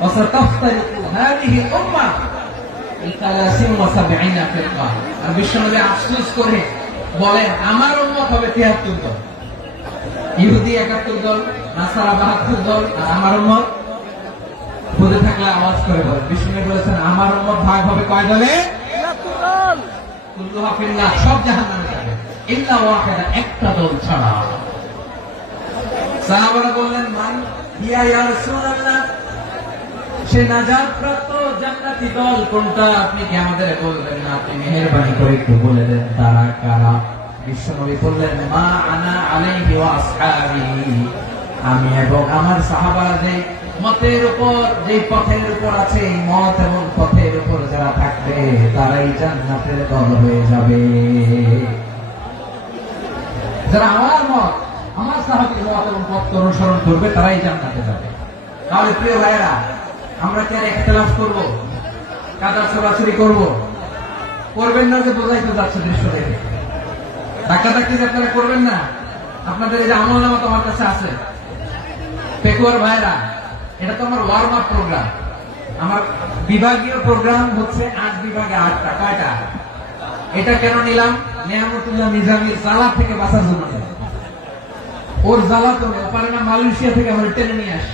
وستفترق هذه الأمة ثلاثين وسبعين فرقة আর বিশ্বনবী আফসোস করে বলেন আমার উম্মত হবে তিয়াত্তর দল ইহুদি একাত্তর দল নাসারা বাহাত্তর দল আর আমার উম্মত বুঝে থাকলে আওয়াজ করে বলে বিষ্ণু বলেছেন আমার উম্মত ভাগ হবে কয় দলে কুল্লুহা ফিন্নার সব জাহান্নামে যাবে ইল্লা ওয়াহিদা একটা দল ছাড়া সাহাবারা বললেন মান হিয়া ইয়া রাসূলুল্লাহ সে নাজাত প্রাপ্ত জান্নাতি দল কোনটা আপনি কি আমাদের বলবেন না? আপনি মেহেরবানি করে একটু বলে দেন, তারা কারা? বিশ্বনবী বললেন, মা আনা আলাইহি ওয়া আসহাবি। আমি এবং আমার সাহাবারা যে মতের উপর, যে পথের উপর আছে, এই মত এবং পথের উপর যারা থাকবে, তারাই জান্নাতের দল হয়ে যাবে। যারা আমার মত, আমার সাহাবির মত এবং পথ অনুসরণ করবে, তারাই জান্নাতে যাবে। তাহলে প্রিয় ভাইয়েরা আমরা কি আর একতলাফ করব? কাদা ছোড়াছুরি করব? করবেন না যে বোঝাইতে যাচ্ছে দৃশ্য দেখে। ধাক্কা ধাক্কি যে আপনারা করবেন না, আপনাদের এই যে আমল নামা আমার কাছে আছে। পেকুয়ার ভাইরা, এটা তো আমার ওয়ার্ম আপ প্রোগ্রাম আমার বিভাগীয় প্রোগ্রাম হচ্ছে আট বিভাগে আটটা, কয়টা? এটা কেন নিলাম? নেয়ামতুল্লাহ নিজামীর জ্বালা থেকে বাঁচার জন্য। ওর জ্বালা তো পারে না মালয়েশিয়া থেকে আমার টেনে নিয়ে আসে।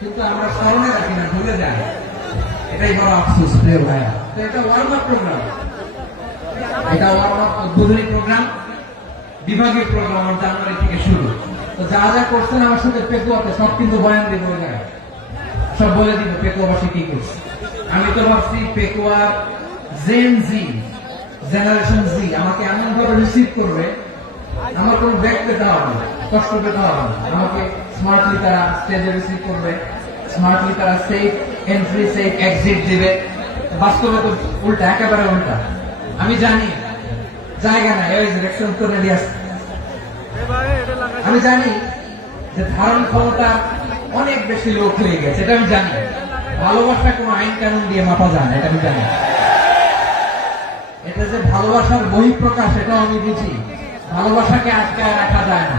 কিন্তু আমরা স্মরণে রাখি না, ভুলে যাই। এটাই বড় আফসোস, প্রিয় ভাইয়া। তো এটা ওয়ার্ম আপ প্রোগ্রাম এটা ওয়ার্ম আপ উদ্বোধনী প্রোগ্রাম বিভাগীয় প্রোগ্রাম আমার জানুয়ারি থেকে শুরু। তো যা যা করছেন আমার সাথে পেকুয়াতে, সব কিন্তু বয়ান দিব সব বলে দিব পেকুয়াবাসী কি করছে। আমি তো ভাবছি পেকুয়ার জেন জি জেনারেশন জি আমাকে এমন ভাবে রিসিভ করবে, আমার কোনো ব্যাগ পেতে হবে না, কষ্ট পেতে হবে না। আমাকে স্মার্টলি তারা স্টেজে রিসিভ করবে স্মার্টলি তারা সেফ এন্ট্রি সেফ এক্সিট দিবে। বাস্তবে তো উল্টা, একেবারে উল্টা। আমি জানি, জায়গা নাই। ওই যে রেকশন তো রেডি আমি জানি যে ধারণ ক্ষমতা অনেক বেশি লোক হয়ে গেছে, এটা আমি জানি। ভালোবাসা কোনো আইন কানুন দিয়ে মাপা যায় না, এটা আমি জানি। এটা যে ভালোবাসার বহিঃপ্রকাশ, এটাও আমি বুঝি। ভালোবাসাকে আটকায় রাখা যায় না।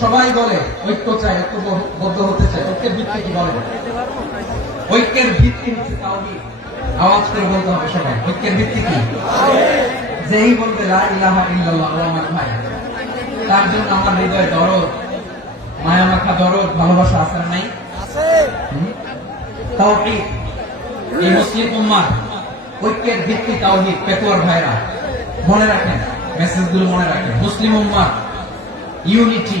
সবাই বলে, ঐক্য চাই, ঐক্যবদ্ধ হতে চাই। ঐক্যের ভিত্তি কি বলে ঐক্যের ভিত্তি হচ্ছে আওয়াজ করে বলতে হবে সবাই, ঐক্যের ভিত্তি কি? যেই ইল্লাল্লাহ আমার ভাই তার জন্য আমার হৃদয় দরদ, মায়া মাখা দরদ, ভালোবাসা না নাই? তাওহীদ। এই মুসলিম উম্মাহ ঐক্যের ভিত্তি তাওহীদ পেকুয়ার ভাইরা। মনে রাখেন, মেসেজগুলো মনে রাখেন। মুসলিম উম্মাহ ইউনিটি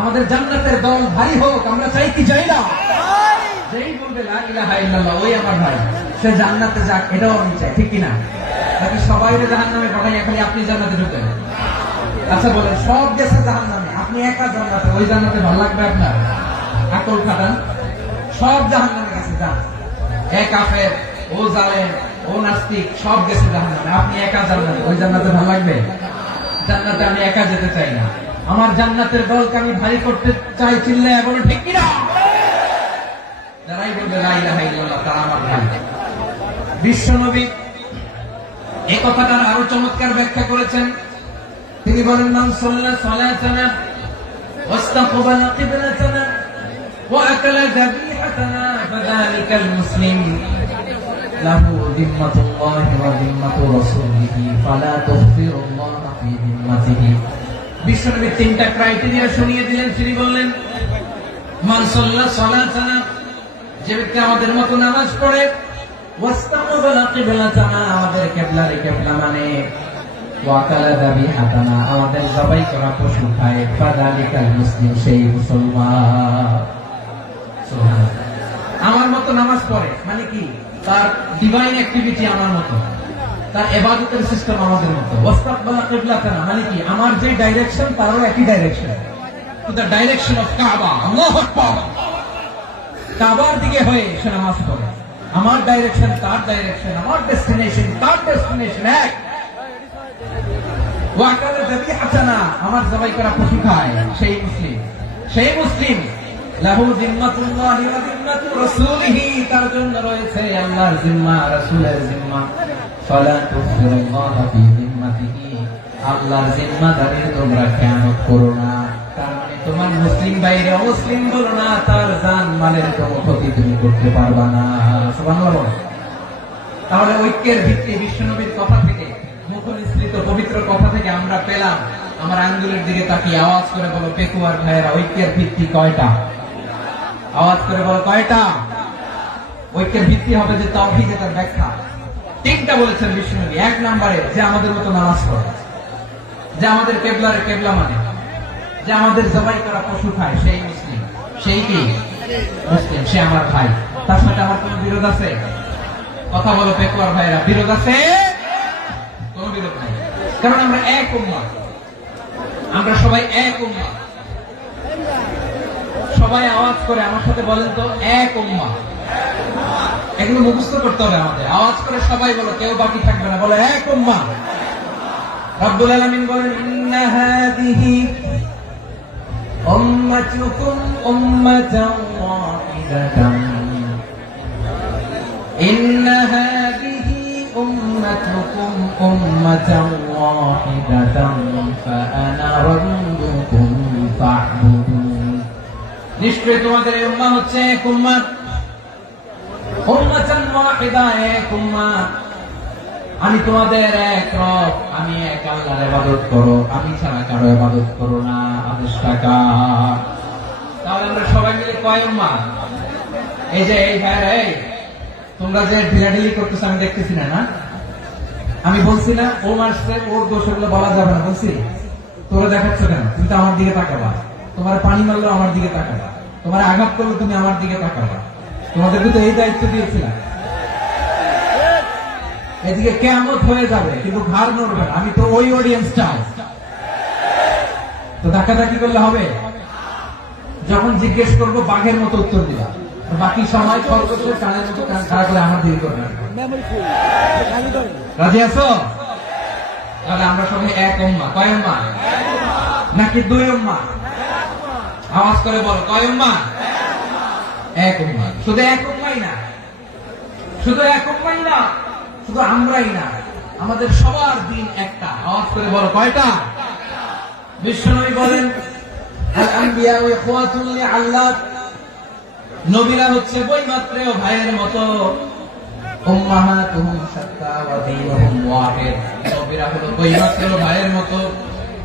আমাদের জান্নাতের দল ভারী হোক, আমরা চাই কি চাই না? যেই বলবে ইল্লাল্লাহ ওই আমার ভাই। সে জান্নাতে যাক, এটাও আমি চাই, ঠিক কিনা? নাকি সবাই জাহান নামে পাঠাই খালি আপনি জান্নাতে ঢুকেন আচ্ছা বলেন, সব গেছে জাহান নামে আপনি একা জান্নাতে, ওই জান্নাতে ভালো লাগবে আপনার? আকল খাটান। সব জাহান নামে গেছে যান। এক আফের ও জালেম, ও নাস্তিক, সব গেছে জাহান নামে আপনি একা জান্নাতে, ওই জান্নাতে ভালো লাগবে? জান্নাতে আমি একা যেতে চাই না। আমার জান্নাতের দলকে আমি ভারী করতে চাই চিল্লে বলো ঠিক কিনা যারাই বলবে লা ইলাহা ইল্লাল্লাহ তারা আমার ভাই বিশ্বনবী এই কথাটার আরো চমৎকার ব্যাখ্যা করেছেন তিনি বলেন মান সাল্লা সালাতানা واستقبل قبلتنا وأكل ذبيحتنا فذلك المسلم له ذمة الله وذمة رسوله فلا تغفر الله في ذمته বিশ্বনবী তিনটা ক্রাইটেরিয়া শুনিয়ে দিলেন, তিনি বললেন, মান সাল্লা সালাতানা, যে ব্যক্তি আমাদের মতো নামাজ পড়ে মানে আমার মতো নামাজ পড়ে মানে কি? তার ডিভাইন অ্যাক্টিভিটি আমার মতো। তার এবাদতের সিস্টেম আমাদের মতো ওয়াস্তাকবালা কিবলাতানা মানে কি? আমার যে ডাইরেকশন তারও একই direction to the direction of Kaaba আল্লাহু আকবার। কাবার দিকে হয়ে সে নামাজ পড়ে। আমার ডাইরেকশন তার ডাইরেকশন আমার ডেস্টিনেশন তার ডেস্টিনেশন এক। ওয়াকালে দাবি হাসানা আমার জবাই করা পশু খায়, সেই মুসলিম। সেই মুসলিম, লাহু জিম্মাতুল্লাহি ওয়া জিম্মাতু রাসূলিহি, তার জন্য রয়েছে আল্লাহর জিম্মা, রাসূলের জিম্মা। মানে তাহলে ঐক্যের ভিত্তি বিশ্বনবীর কথা থেকে, মুখনিসৃত পবিত্র কথা থেকে আমরা পেলাম। আমার আঙ্গুলের দিকে তাকিয়ে আওয়াজ করে বলো, পেকুয়ার ভাইয়েরা, ঐক্যের ভিত্তি কয়টা? আওয়াজ করে বলো, কয়টা? ঐক্যের ভিত্তি হবে যে তৌহিদ তার ব্যাখ্যা। তিনটা বলেছেন বিষ্ণুনবী। এক নম্বরে, যে আমাদের মতো নামাজ পড়ে। যে আমাদের কেবলারে কেবলা মানে। যে আমাদের জবাই করা পশু খায়, সেই মুসলিম। সেই কি? মুসলিম, সে আমার ভাই। তার সাথে আমার কোনো বিরোধ আছে? কথা বলো, পেকুয়ার ভাইরা বিরোধ আছে? কোন বিরোধ নাই। কারণ আমরা এক উম্মা। আমরা সবাই এক উম্মা। সবাই আওয়াজ করে, আমার সাথে বলেন তো, এক উম্মা। এগুলো মুখস্থ করতে হবে আমাদের। আওয়াজ করে সবাই বলো, কেউ বাকি থাকবে না। বলো, এক উম্মা। আব্দুল আলমিন বলেন নিশ্চয় তোমাদের উম্মাহ হচ্ছে এক উম্মা। আমি তোমাদের এক রব, আমি এক আল্লাহর ইবাদত করো, আমি ছাড়া কারও ইবাদত করো না, আদেশ টাকা তাহলে আমরা সবাই মিলে কয় উম্মাত এই যে, এই ভাইরা এই, তোমরা যে ঢিলাঢিলি করতেছো, আমি দেখতেছি না না? আমি বলছি না, ও মাসে ওর দোষ ওগুলো বলা যাবে না, বলছি? তোরা দেখাচ্ছ কেন? তুমি তো আমার দিকে তাকাবা। তোমার পানি মারলো আমার দিকে তাকাবা। তোমার আঘাত করল তুমি আমার দিকে তাকাবা। তোমাদেরকে তো এই দায়িত্ব দিয়েছিলাম। এদিকে কেমত হয়ে যাবে, কিন্তু ঘাড় নড়বে আমি তো ওই অডিয়েন্স চাই। তো ধাক্কাধাক্কি করলে হবে? যখন জিজ্ঞেস করব, বাঘের মতো উত্তর দিবা। বাকি সময় খরগোশের কানের মতো কান খাড়া করে আমার দিকে করবে রাজি আছো? তাহলে আমরা সবাই এক উম্মা। কয় উম্মা? নাকি দুই উম্মা? আওয়াজ করে বল, কয় উম্মা? এক উম্মা শুধু না। শুধু না, শুধু আমরাই না। আমাদের সবার দিন একটা। আওয়াজ করে বলো, কয়টা? বিশ্বনবী বলেন আল আম্বিয়া ওয়া ইখওয়াতুল লিআল্লাহ নবীরা হচ্ছে বইমাত্রেও ভাইয়ের মতো। নবীরা হলো বইমাত্রেও ভাইয়ের মতো।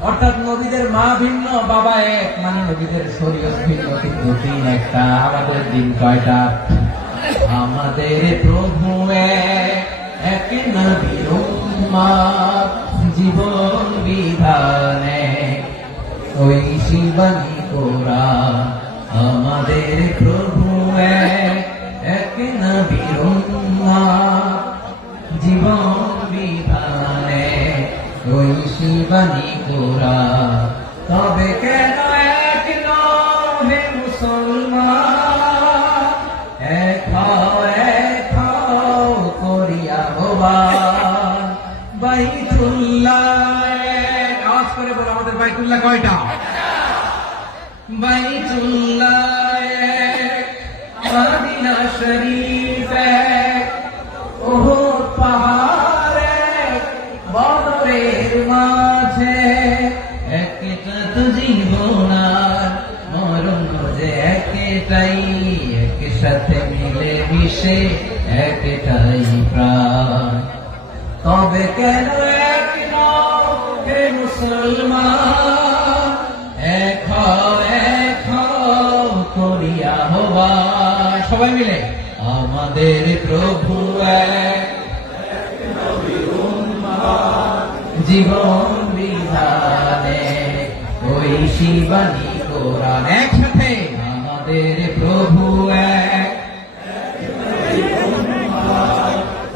অর্থাৎ নবীদের মা ভিন্ন বাবা এক। মানে নবীদের শরীয়ত ভিন্ন কিন্তু দিন একটা আমাদের দিন কয়টা? আমাদের প্রভু এক, জীবন বিধানে ওই শিবানী কোরা আমাদের প্রভু এক, নবীর জীবন শিবানী তোরা তবে কেন এক নহে মুসলমান? বাইতুল্লাহ করে বলো আমাদের বাইতুল্লাহ কয়টা? মিশে একটাই প্রাণ। তবে কেন এক হে মুসলমান? এক এক সবাই মিলে আমাদের প্রভু এক। জীবন বিধানে ওই শিবানী কোরআন। একসাথে আমাদের প্রভু এক।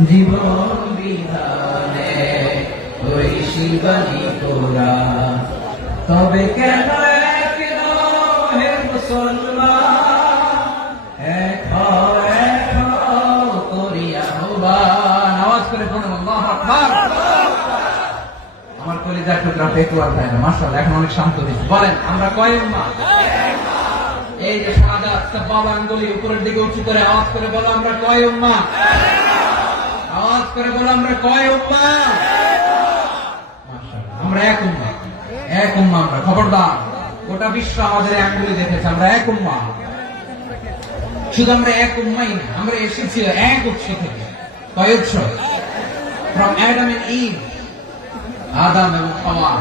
জীবন বিধানে ওই শিবানী কোরআন তবে কেন আওয়াজ করে আমার এখন অনেক শান্ত বলেন, আমরা কয় উম্মা এই যে শাহাদাত বাবা আঙ্গুলি উপরের দিকে উঁচু করে আওয়াজ করে বলো, আমরা কয় উম্মা করে বলো, আমরা কয় উম্মা? আমরা এক উম্মা। এক উম্মা আমরা, খবরদার। গোটা বিশ্ব আমাদের এক আঙ্গুলি দেখেছে, আমরা এক উম্মা। শুধু আমরা এক উম্মাই না, আমরা এসেছি এক উৎস থেকে। কয় উৎস? ফ্রম অ্যাডাম এন্ড ইভ আদাম এবং হাওয়া